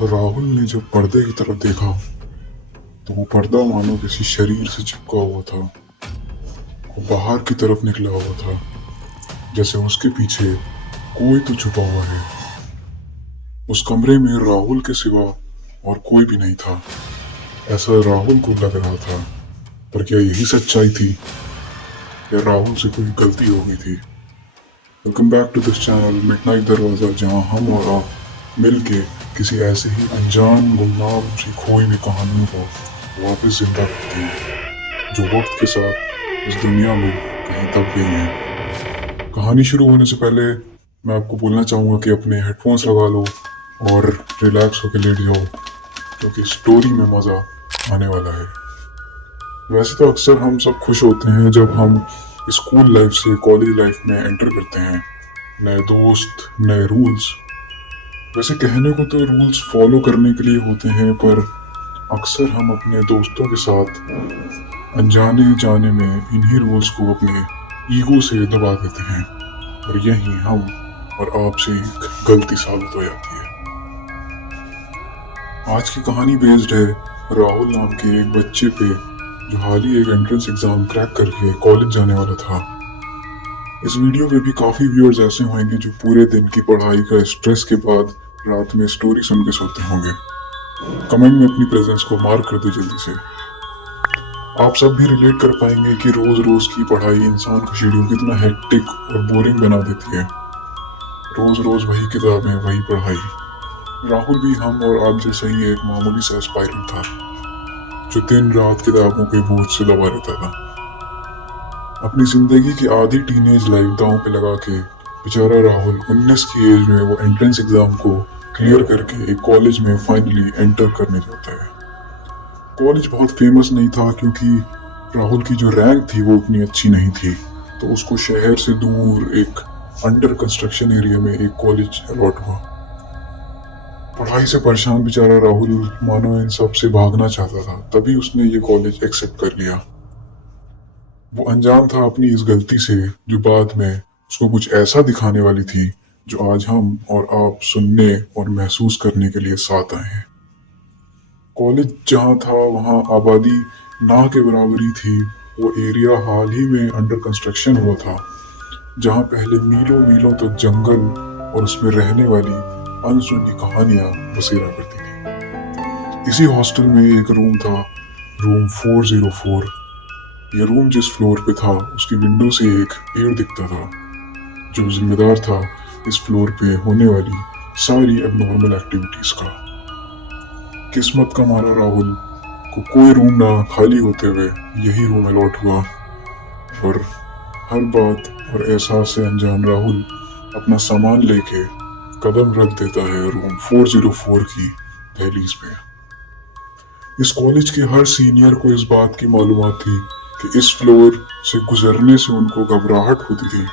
राहुल ने जब पर्दे की तरफ देखा तो वो पर्दा मानो किसी शरीर से चिपका हुआ था। वो बाहर की तरफ निकला हुआ था, जैसे उसके पीछे कोई तो छुपा हुआ है। उस कमरे में राहुल के सिवा और कोई भी नहीं था, ऐसा राहुल को लग रहा था। पर क्या यही सच्चाई थी या राहुल से कोई गलती हो गई थी? Welcome back to this channel Midnight Darwaza, जहां हम और आप मिलके किसी ऐसे ही अनजान गुमनाम सी खोई हुई कहानियों को वापस जिंदा करते हैं, जो वक्त के साथ इस दुनिया में कहीं दब गई हैं। कहानी शुरू होने से पहले मैं आपको बोलना चाहूँगा कि अपने हेडफोन्स लगा लो और रिलैक्स होकर लेट जाओ, क्योंकि स्टोरी में मज़ा आने वाला है। वैसे तो अक्सर हम सब खुश होते हैं जब हम स्कूल लाइफ से कॉलेज लाइफ में एंटर करते हैं। नए दोस्त, नए रूल्स। वैसे कहने को तो रूल्स फॉलो करने के लिए होते हैं, पर अक्सर हम अपने दोस्तों के साथ अनजाने जाने में इन्हीं रूल्स को अपने ईगो से दबा देते हैं, और यही हम और आपसे एक गलती साबित हो जाती है। आज की कहानी बेस्ड है राहुल नाम के एक बच्चे पे, जो हाल ही एक एंट्रेंस एग्जाम क्रैक करके कॉलेज जाने वाला था। इस वीडियो में भी काफी व्यूअर्स ऐसे होंगे जो पूरे दिन की पढ़ाई का स्ट्रेस के बाद रात में स्टोरी सुन के सोते होंगे। कमेंट में अपनी प्रेजेंस को मार्क कर दो जल्दी से। आप सब भी रिलेट कर पाएंगे कि रोज रोज की पढ़ाई इंसान का शेड्यूल कितना हेक्टिक और बोरिंग बना देती है। रोज रोज वही किताबें, वही पढ़ाई। राहुल भी हम और आप जैसा ही एक मामूली सा एस्पायरेंट था, जो दिन रात किताबों के बोझ से दबा रहता था। अपनी जिंदगी की आधी टीनेज लाइफ दांव पे लगा के बेचारा राहुल 19 की एज में वो एंट्रेंस एग्जाम को क्लियर करके एक कॉलेज में फाइनली एंटर करने जाता है। कॉलेज बहुत फेमस नहीं था, क्योंकि राहुल की जो रैंक थी वो उतनी अच्छी नहीं थी, तो उसको शहर से दूर एक अंडर कंस्ट्रक्शन एरिया में एक कॉलेज अलॉट हुआ। पढ़ाई से परेशान बेचारा राहुल मानो इन सब से भागना चाहता था, तभी उसने ये कॉलेज एक्सेप्ट कर लिया। वो अनजान था अपनी इस गलती से, जो बाद में उसको कुछ ऐसा दिखाने वाली थी जो आज हम और आप सुनने और महसूस करने के लिए साथ आए हैं। कॉलेज जहाँ था वहाँ आबादी ना के बराबर ही थी। वो एरिया हाल ही में अंडर कंस्ट्रक्शन हुआ था, जहाँ पहले मीलों मीलों तक जंगल और उसमें रहने वाली अनसुनी कहानियां बसेरा करती थी। इसी हॉस्टल में एक रूम था, रूम 404। ये रूम जिस फ्लोर पे था उसकी विंडो से एक पेड़ दिखता था, जो जिम्मेदार था इस फ्लोर पे होने वाली सारी एबनॉर्मल एक्टिविटीज का। किस्मत का मारा राहुल को कोई रूम ना खाली होते हुए यही रूम अलॉट हुआ, और हर बात और एहसास से अनजान राहुल अपना सामान लेके कदम रख देता है रूम 404 की दहलीज पे। इस कॉलेज के हर सीनियर को इस बात की मालूमात थी कि इस फ्लोर से गुजरने से उनको घबराहट होती थी,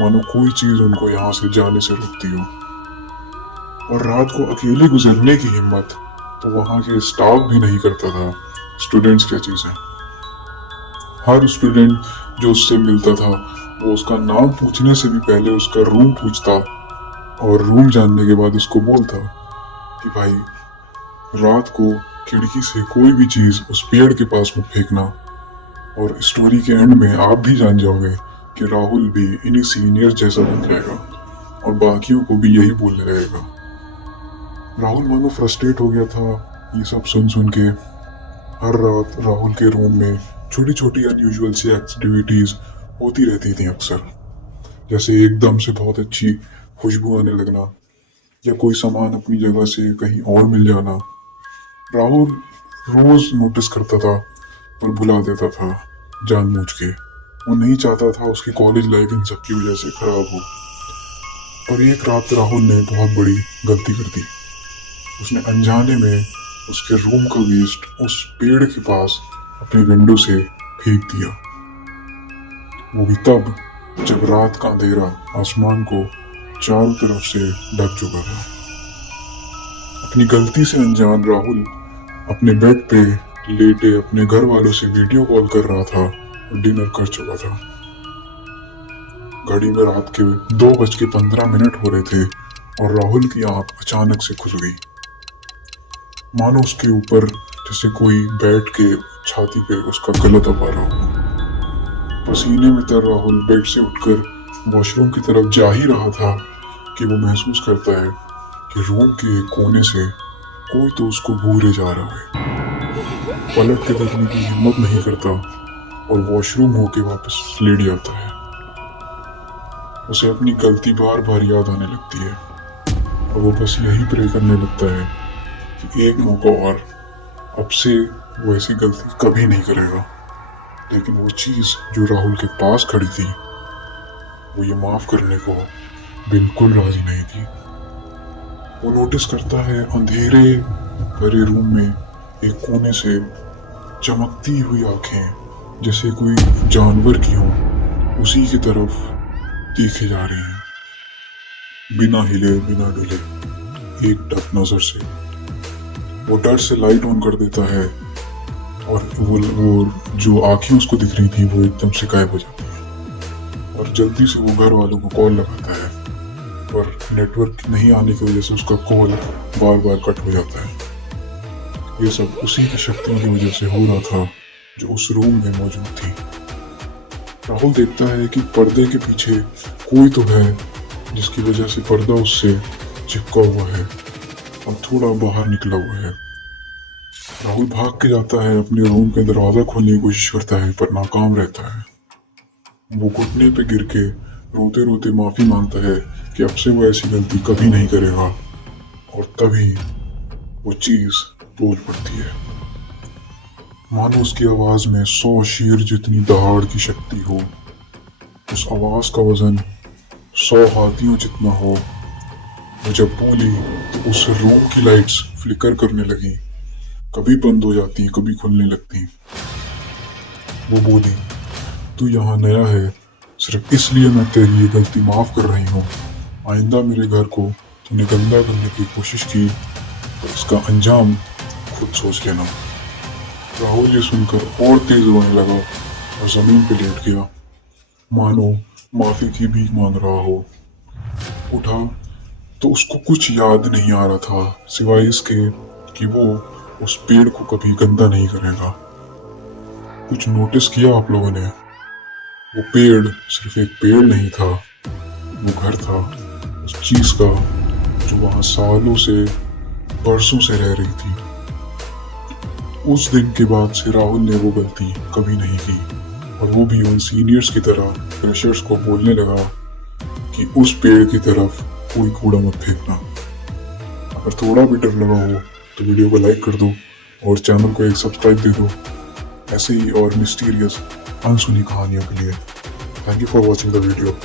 मानो कोई चीज उनको यहाँ से जाने से रोकती हो। और रात को अकेले गुजरने की हिम्मत तो वहाँ के स्टाफ भी नहीं करता था, स्टूडेंट्स क्या चीज है। हर स्टूडेंट जो उससे मिलता था वो उसका नाम पूछने से भी पहले उसका रूम पूछता, और रूम जानने के बाद उसको बोलता कि भाई रात को खिड़की से कोई भी चीज उस पेड़ के पास मत फेंकना। और स्टोरी के एंड में आप भी जान जाओगे कि राहुल भी इन्हीं सीनियर जैसा बन जाएगा और बाकियों को भी यही बोलने लगेगा। राहुल मानो फ्रस्ट्रेट हो गया था ये सब सुन सुन के। हर रात राहुल के रूम में छोटी छोटी अनयूजुअल सी एक्टिविटीज होती रहती थी अक्सर, जैसे एकदम से बहुत अच्छी खुशबू आने लगना, या कोई सामान अपनी जगह से कहीं और मिल जाना। राहुल रोज नोटिस करता था, पर भुला देता था जानबूझ के। वो नहीं चाहता था उसकी कॉलेज लाइफ इन सब की वजह से खराब हो। और एक रात राहुल ने बहुत बड़ी गलती कर दी। उसने अनजाने में उसके रूम का वेस्ट उस पेड़ के पास अपनी विंडो से फेंक दिया। वो भी तब जब रात का अंधेरा आसमान को चारों तरफ से ढक चुका था। अपनी गलती से अनजान राहुल अपने बेड पे लेटे अपने घर वालों से वीडियो कॉल कर रहा था और डिनर कर चुका था। घड़ी में रात के 2:15 हो रहे थे और राहुल की आंख अचानक से खुल गई। मानो उसके ऊपर जैसे कोई बैठ के छाती पे उसका गला दबा रहा हो। पसीने में तर राहुल बेड से उठकर वॉशरूम की तरफ जा ही रहा था कि वो महसूस करता है कि रूम के एक कोने से कोई तो उसको घूरे जा रहा है। पलट के देखने की हिम्मत नहीं करता और वॉशरूम होके वापस लेट जाता है। उसे अपनी गलती बार बार याद आने लगती है और वो बस यही प्रे करने लगता है कि एक मौका और, अब से वो ऐसी गलती कभी नहीं करेगा। लेकिन वो चीज जो राहुल के पास खड़ी थी वो ये माफ करने को बिल्कुल राजी नहीं थी। वो नोटिस करता है अंधेरे भरे रूम में एक कोने से चमकती हुई आंखें जैसे कोई जानवर की हों उसी की तरफ देखे जा रही हैं, बिना हिले बिना डुले, एक टक नजर से। वो डर से लाइट ऑन कर देता है और वो जो आंखें उसको दिख रही थी वो एकदम से गायब हो जाती है और जल्दी से वो घर वालों को कॉल लगाता है, पर नेटवर्क नहीं आने की वजह से उसका कॉल बार बार कट हो जाता है। ये सब उसी की शक्तियों की वजह से हो रहा था जो उस रूम में मौजूद थी। राहुल देखता है कि पर्दे के पीछे कोई तो है जिसकी वजह से पर्दा उससे चिपका हुआ है और थोड़ा बाहर निकला हुआ है। राहुल भाग के जाता है, अपने रूम का दरवाजा खोलने की कोशिश करता है पर नाकाम रहता है। वो घुटने पे गिर के रोते रोते माफी मांगता है कि अब से वो ऐसी गलती कभी नहीं करेगा और तभी वो चीज बोल पड़ती है। मानो उसकी आवाज में 100 शेर जितनी दहाड़ की शक्ति हो। उस आवाज का वजन 100 हाथियों जितना हो। वो जब बोली तो उस रूम की लाइट्स फ्लिकर करने लगी, कभी बंद हो जाती कभी खुलने लगती। वो बोली, तू यहाँ नया है, सिर्फ इसलिए मैं तेरी ये गलती माफ कर रही हूँ। आइंदा मेरे घर को तूने गंदा करने की कोशिश की तो इसका अंजाम खुद सोच लेना। राहुल ये सुनकर और तेज रोने लगा और जमीन पे लेट गया, मानो माफी की भीख मांग रहा हो। उठा तो उसको कुछ याद नहीं आ रहा था सिवाय इसके कि वो उस पेड़ को कभी गंदा नहीं करेगा। कुछ नोटिस किया आप लोगों ने? वो पेड़ सिर्फ एक पेड़ नहीं था, वो घर था उस चीज का जो वहां सालों से, बरसों से रह रही थी। उस दिन के बाद से राहुल ने वो गलती कभी नहीं की और वो भी उन सीनियर्स की तरह फ्रेशर्स को बोलने लगा कि उस पेड़ की तरफ कोई कूड़ा मत फेंकना। अगर थोड़ा भी डर लगा हो तो वीडियो को लाइक कर दो और चैनल को एक सब्सक्राइब दे दो ऐसे ही और मिस्टीरियस अनसुनी कहानियों के लिए। Thank you for watching the video.